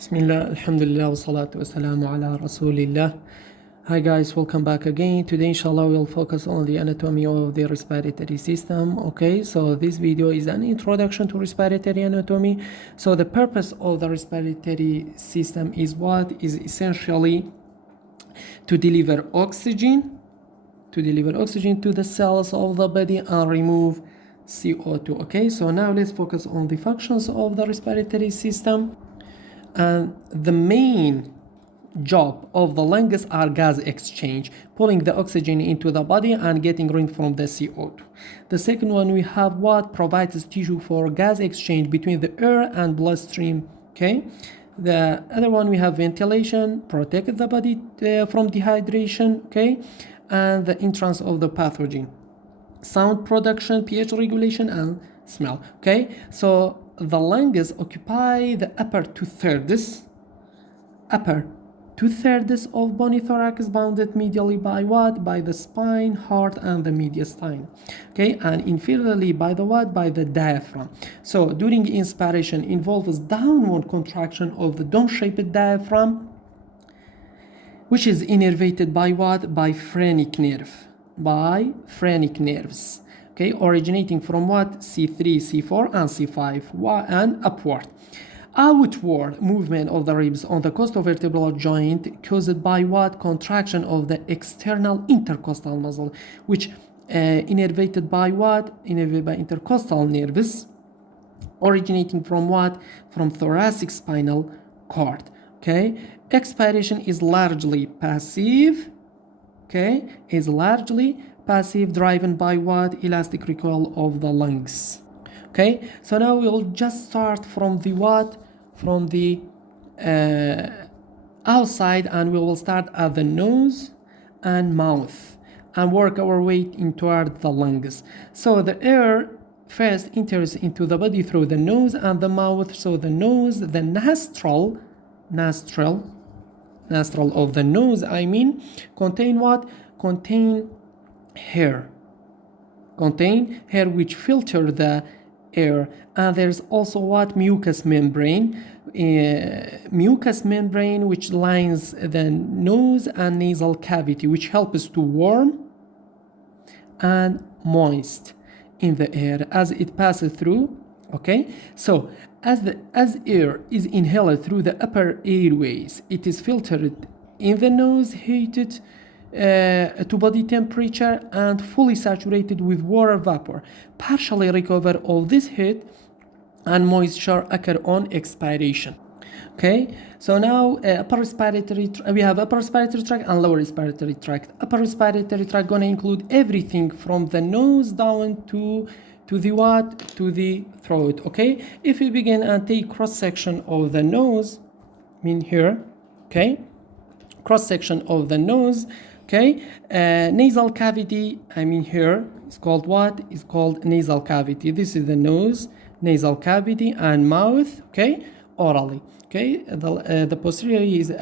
Bismillah, alhamdulillah, wa salatu wa salamu ala rasulillah. Hi guys, welcome back again. Today inshallah we'll focus on the anatomy of the respiratory system. Okay, so this video is an introduction to respiratory anatomy. So the purpose of the respiratory system is what? Is essentially to deliver oxygen to the cells of the body and remove CO2. Okay, so now let's focus on the functions of the respiratory system. And the main job of the lungs are gas exchange, pulling the oxygen into the body and getting rid from the CO2. The second one we have what provides tissue for gas exchange between the air and bloodstream. Okay, the other one we have ventilation, protect the body from dehydration. Okay, and the entrance of the pathogen, sound production, pH regulation, and smell. Okay, so the lungs occupy the upper two-thirds of bony thorax, bounded medially by what? By the spine, heart, and the mediastinum. Okay, and inferiorly by the what? By the diaphragm. So during inspiration involves downward contraction of the dome-shaped diaphragm, which is innervated by what? By phrenic nerve. By phrenic nerves. Okay, originating from what? C3, C4, and C5, and upward. Outward movement of the ribs on the costovertebral joint caused by what? Contraction of the external intercostal muscle, which innervated by what? Innervated by intercostal nerves, originating from what? From thoracic spinal cord. Okay, expiration is largely passive. Okay, is largely passive, driven by what? Elastic recoil of the lungs. Okay, so now we'll just start from the what? From the outside, and we will start at the nose and mouth and work our way in toward the lungs. So the air first enters into the body through the nose and the mouth. So the nose, the nostril of the nose, contain what? Contain hair which filter the air. And there's also what? Mucous membrane which lines the nose and nasal cavity, which helps to warm and moist in the air as it passes through. Okay, so as air is inhaled through the upper airways, it is filtered in the nose, heated to body temperature, and fully saturated with water vapor. Partially recover of this heat and moisture occur on expiration. Okay, so now we have upper respiratory tract and lower respiratory tract. Upper respiratory tract gonna include everything from the nose down to the what? To the throat. Okay, if we begin and take cross section of the nose, here. Okay, cross section of the nose. Okay, nasal cavity, here, it's called what? It's called nasal cavity. This is the nose, nasal cavity, and mouth, okay, orally. Okay, the posterior is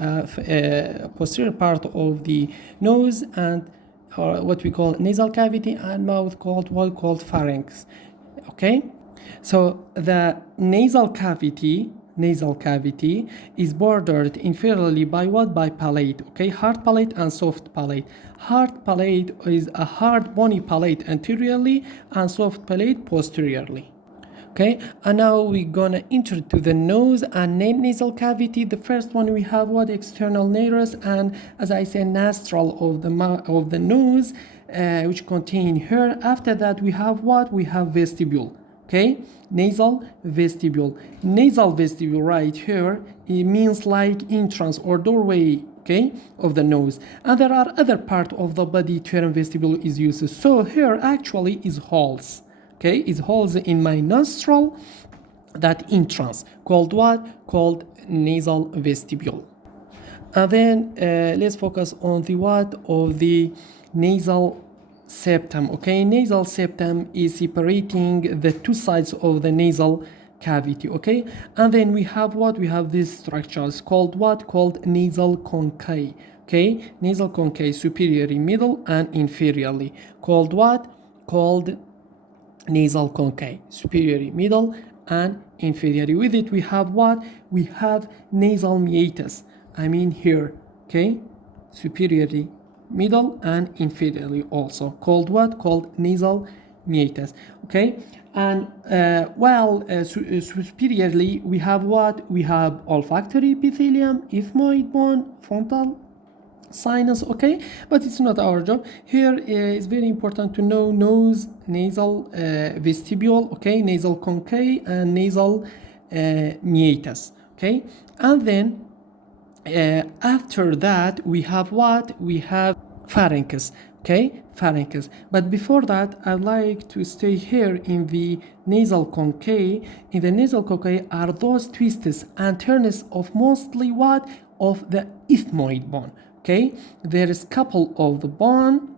posterior part of the nose, and what we call nasal cavity, and mouth called what? Called pharynx. Okay, so the nasal cavity is bordered inferiorly by what? By palate. Okay, hard palate and soft palate. Hard palate is a hard bony palate anteriorly, and soft palate posteriorly. Okay, and now we're gonna enter to the nose and nasal cavity. The first one we have what? External nares, and as I said, nostril of the nose, which contain hair. After that we have what? We have vestibule. Okay, nasal vestibule. Nasal vestibule right here, it means like entrance or doorway, okay, of the nose. And there are other part of the body term vestibule is used. So here actually is holes. Okay, is holes in my nostril, that entrance called what? Called nasal vestibule. And then let's focus on the what? Of the nasal septum. Okay, nasal septum is separating the two sides of the nasal cavity. Okay, and then we have what? We have these structures called what? Called nasal conchae. Okay, nasal conchae, superiorly, middle, and inferiorly. Called what? Called nasal conchae, superiorly, middle, and inferiorly. With it, we have what? We have nasal meatus. I mean here, okay? Superiorly, middle, and inferiorly also. Called what? Called nasal meatus, okay? And superiorly, we have what? We have olfactory epithelium, ethmoid bone, frontal sinus, okay, but it's not our job here. It's very important to know nose, nasal vestibule, okay, nasal conchae, and nasal meatus, okay. And then after that we have what? We have pharynx, okay, pharynx. But before that, I'd like to stay here in the nasal conchae. In the nasal conchae are those twists and turns of mostly what? Of the ethmoid bone. Okay, there is couple of the bone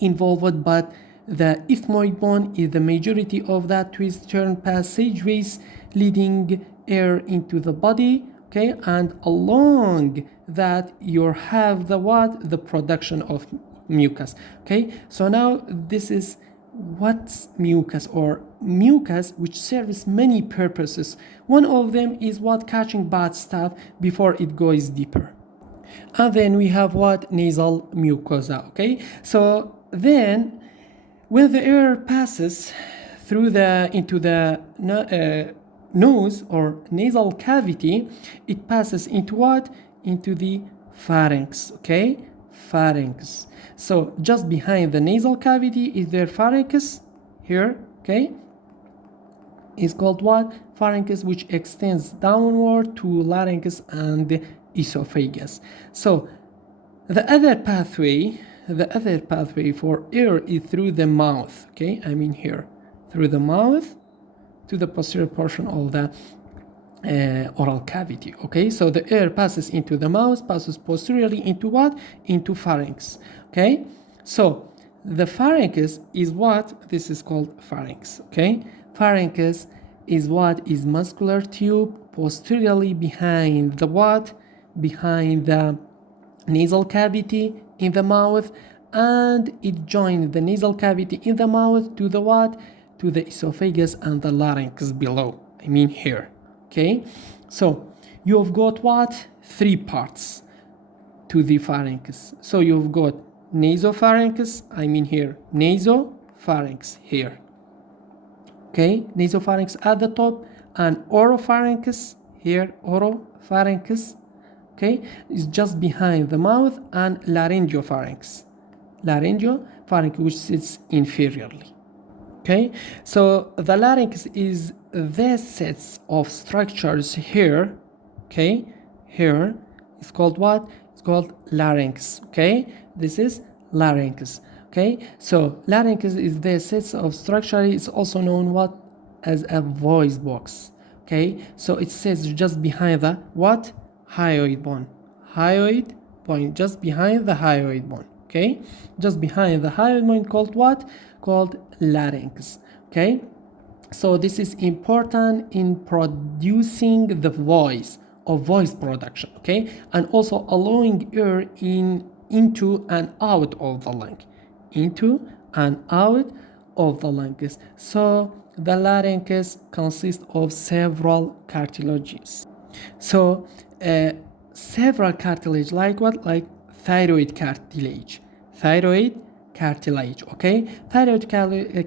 involved, but the ethmoid bone is the majority of that twist turn passageways leading air into the body. Okay, and along that you have the what? The production of mucus. Okay, so now this is what's mucus, or mucus, which serves many purposes. One of them is what? Catching bad stuff before it goes deeper. And then we have what? Nasal mucosa, okay? So then when the air passes through into the nose or nasal cavity, it passes into what? Into the pharynx, okay? Pharynx. So just behind the nasal cavity is their pharynx here, okay? It's called what? Pharynx, which extends downward to larynx and esophagus. So the other pathway for air is through the mouth, okay? I mean here, through the mouth to the posterior portion of the oral cavity, okay? So the air passes into the mouth, passes posteriorly into what? Into pharynx, okay? So the pharynx is what? This is called pharynx, okay? Pharynx is what? Is muscular tube posteriorly behind the what? Behind the nasal cavity in the mouth, and it joins the nasal cavity in the mouth to the what? To the esophagus and the larynx below. I mean here, okay? So you've got what? 3 parts to the pharynx. So you've got nasopharynx, I mean here, nasopharynx here, okay? Nasopharynx at the top, and oropharynx here, oropharynx, okay, is just behind the mouth, and laryngopharynx, which sits inferiorly, okay? So the larynx is the sets of structures here, okay? Here it's called what? It's called larynx, okay? This is larynx, okay? So larynx is the sets of structure. It's also known what? As a voice box, okay? So it sits just behind the what? Hyoid bone, just behind the hyoid bone, okay? Just behind the hyoid bone, called what? Called larynx, okay? So this is important in producing the voice, or voice production, okay? And also allowing air into and out of the lung, So the larynx consists of several cartilages. So several cartilage, like what? Like thyroid cartilage, okay? Thyroid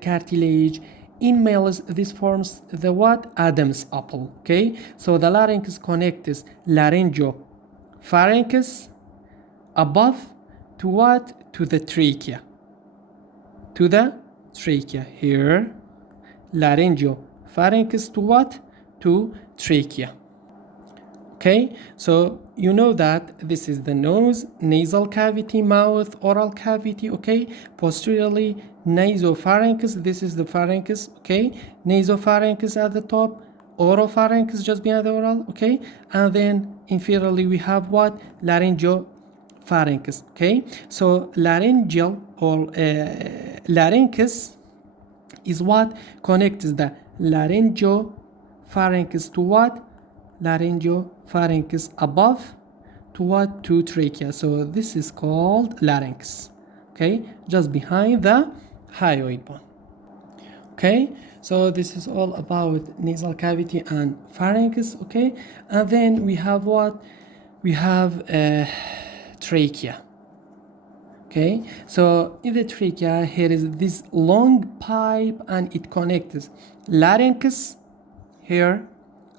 cartilage in males, this forms the what? Adam's apple, okay? So the larynx connects laryngopharynx above to what? To the trachea, here, laryngopharynx to what? To trachea. Okay, so you know that this is the nose, nasal cavity, mouth, oral cavity, okay? Posteriorly, nasopharynx, this is the pharynx, okay? Nasopharynx at the top, oropharynx just behind the oral, okay? And then inferiorly we have what? Laryngopharynx, okay? So laryngeal or larynx is what connects the laryngopharynx to what? Laryngopharynx above to what? To trachea. So this is called larynx, okay? Just behind the hyoid bone. Okay, so this is all about nasal cavity and pharynx. Okay, and then we have what? We have trachea. Okay, so in the trachea here is this long pipe and it connects larynx here,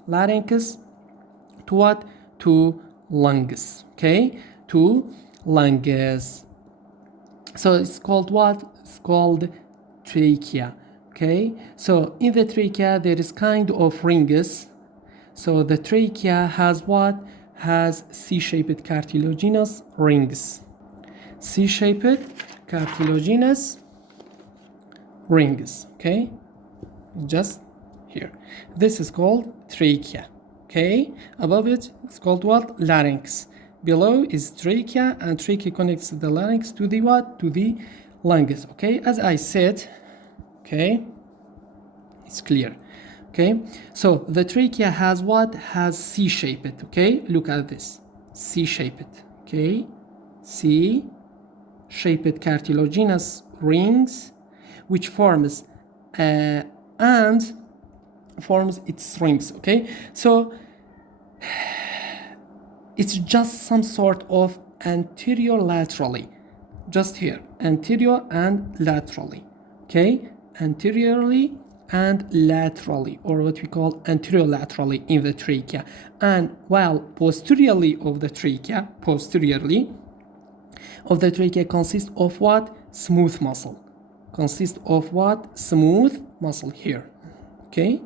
larynx to what? To lungs. Okay, to lungs. So it's called what? It's called trachea. Okay, so in the trachea there is kind of rings. So the trachea has what? Has C-shaped cartilaginous rings. C-shaped cartilaginous rings. Okay, just here. This is called trachea. Okay, above it it's called what? Larynx. Below is trachea, and trachea connects the larynx to the what? To the lungs. Okay, as I said, okay, it's clear. Okay, so the trachea has what? Has C-shaped. Okay, look at this. C-shaped. Okay, C-shaped cartilaginous rings, which forms and forms its rings. Okay, so it's just some sort of anterior laterally, just here, anterior and laterally. Okay, anteriorly and laterally, or what we call anterolaterally in the trachea, and while posteriorly of the trachea, consists of what? Smooth muscle. Consists of what? Smooth muscle here. Okay,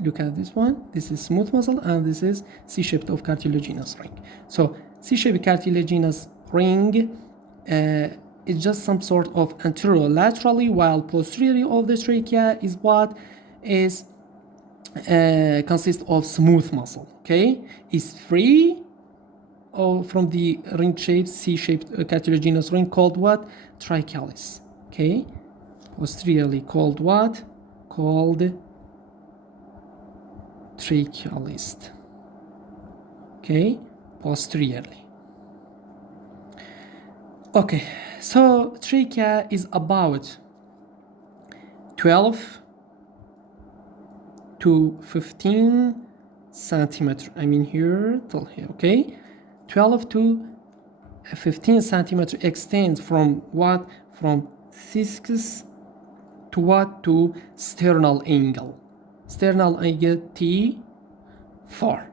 look at this one. This is smooth muscle, and this is C-shaped of cartilaginous ring. So C-shaped cartilaginous ring is just some sort of anterolaterally, while posteriorly of the trachea is what? Is consists of smooth muscle. Okay, is free from the ring-shaped C-shaped cartilaginous ring called what? Trachealis. Okay, posteriorly called what? Called trachealis. Okay, posteriorly. Okay, so trachea is about 12 to 15 centimeter. I mean here till here. Okay, 12 to 15 centimeter extends from what? From cyscus to what? To sternal angle. Sternal angle T4.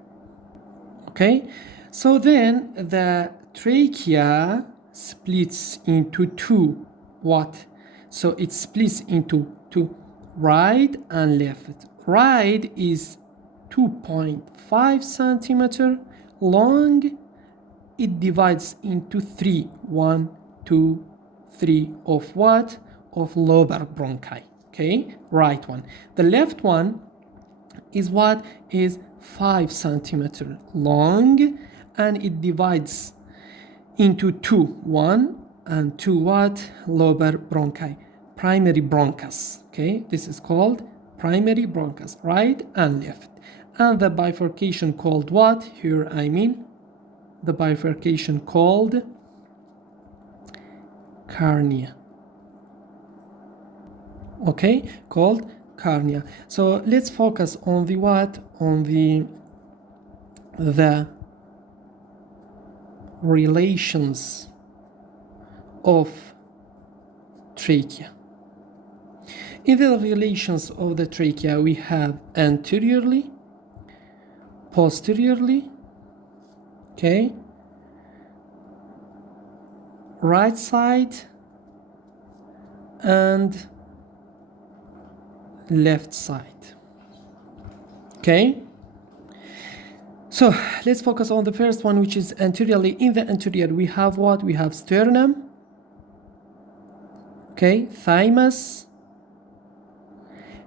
Okay, so then the trachea splits into two. What? So it splits into two, right and left. Right is 2.5 centimeter long. It divides into three. 1, 2, 3 of what? Of lobar bronchi. Okay, right one. The left one is what? Is 5 centimeter long, and it divides into two. 1 and 2 what? Lobar bronchi. Primary bronchus. Okay, this is called primary bronchus, right and left. And the bifurcation called what? Here I mean the bifurcation called carnea. Okay, called carnea. So let's focus on the what? On the relations of trachea. In the relations of the trachea, we have anteriorly, posteriorly, okay, right side, and left side. Okay, so let's focus on the first one, which is anteriorly. In the anterior, we have what? We have sternum, okay, thymus,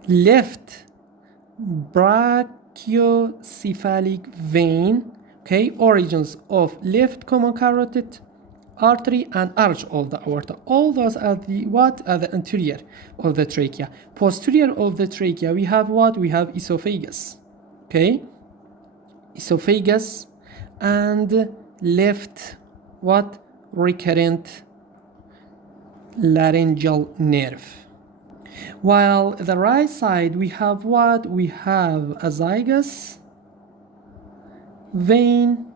left brachiocephalic vein, okay, origins of left common carotid artery and arch of the aorta. All those are the what? Are the anterior of the trachea. Posterior of the trachea, we have what? We have esophagus, okay, esophagus, and left what? Recurrent laryngeal nerve. While the right side, we have what? We have azygous vein,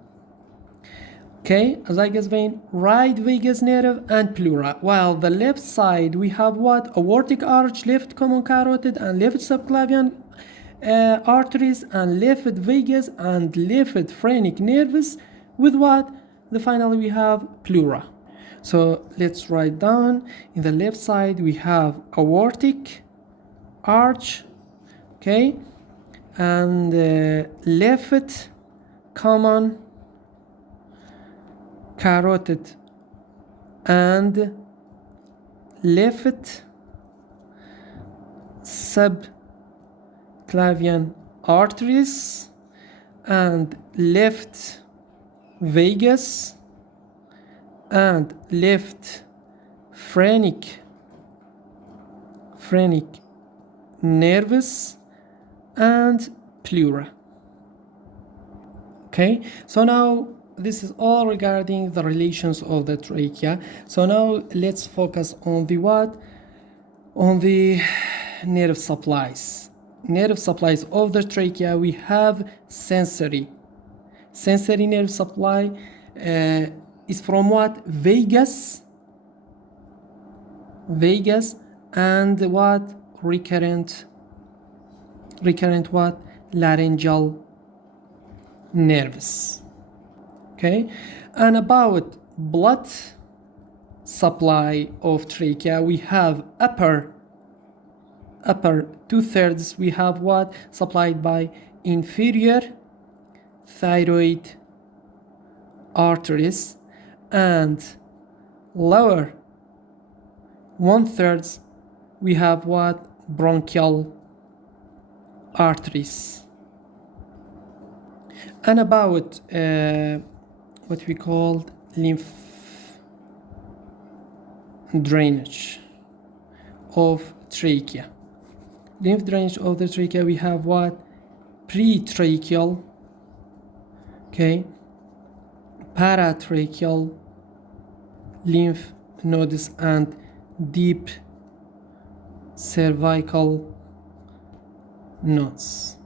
okay, azygous vein, right vagus nerve, and pleura. While the left side, we have what? Aortic arch, left common carotid, and left subclavian arteries, and left vagus and left phrenic nerves, with what? Finally we have pleura. So let's write down. In the left side we have aortic arch, okay, and left common carotid and left subclavian arteries and left vagus and left phrenic nerves and pleura. Okay, so now this is all regarding the relations of the trachea. So now let's focus on the what? On the nerve supplies. Nerve supplies of the trachea. We have sensory nerve supply is from what? Vagus and what? Recurrent what? Laryngeal nerves. Okay, and about blood supply of trachea, we have upper 2/3, we have what? Supplied by inferior thyroid arteries, and lower 1/3 we have what? Bronchial arteries. And about what we call lymph drainage of trachea. Lymph drainage of the trachea, we have what? Pretracheal, okay, paratracheal lymph nodes and deep cervical nodes.